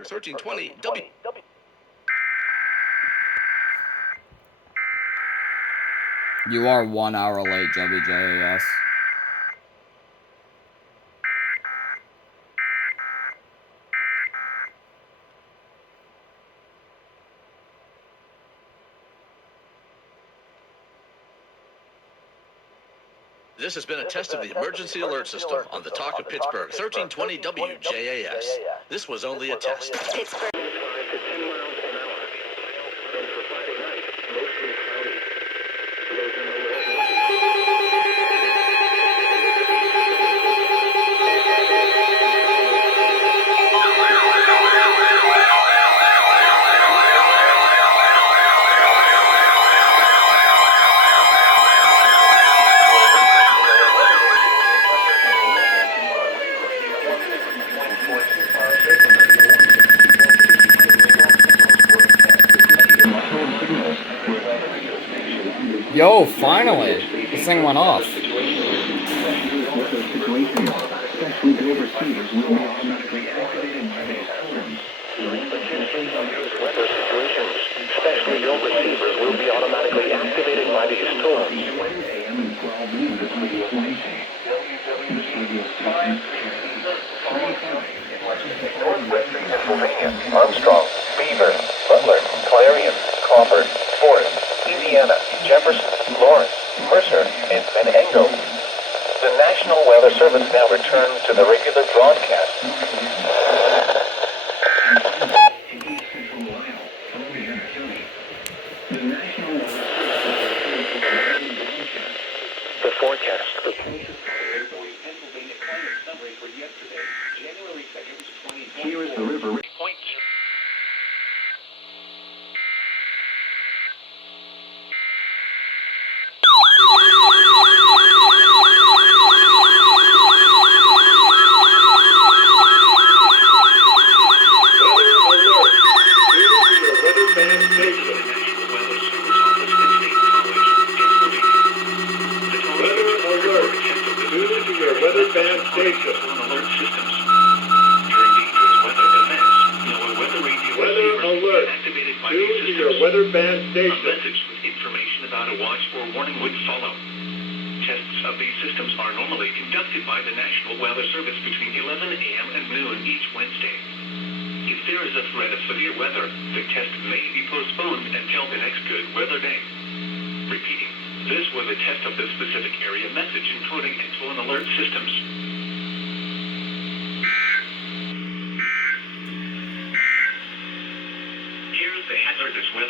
Pittsburgh, 1320 W. You are 1 hour late, WJAS. This has been a test of the emergency alert system on the Talk of Pittsburgh, 1320 WJAS. This was only a test. Pittsburgh. Yo, finally! This thing went off. Especially your receivers will be automatically activated by these tones. Northwestern Pennsylvania, Armstrong, Beaver, Butler, Clarion, Crawford, Forest, Indiana, Jefferson, Lawrence, Mercer, and Venango. The National Weather Service now returns to the regular broadcast. The forecast. Here is the river. Weather band station. A message with information about a watch or warning would follow. Tests of these systems are normally conducted by the National Weather Service between 11 a.m. and noon each Wednesday. If there is a threat of severe weather, the test may be postponed until the next good weather day. Repeating, this was a test of the specific area message including info and alert systems. Here's the hazardous weather.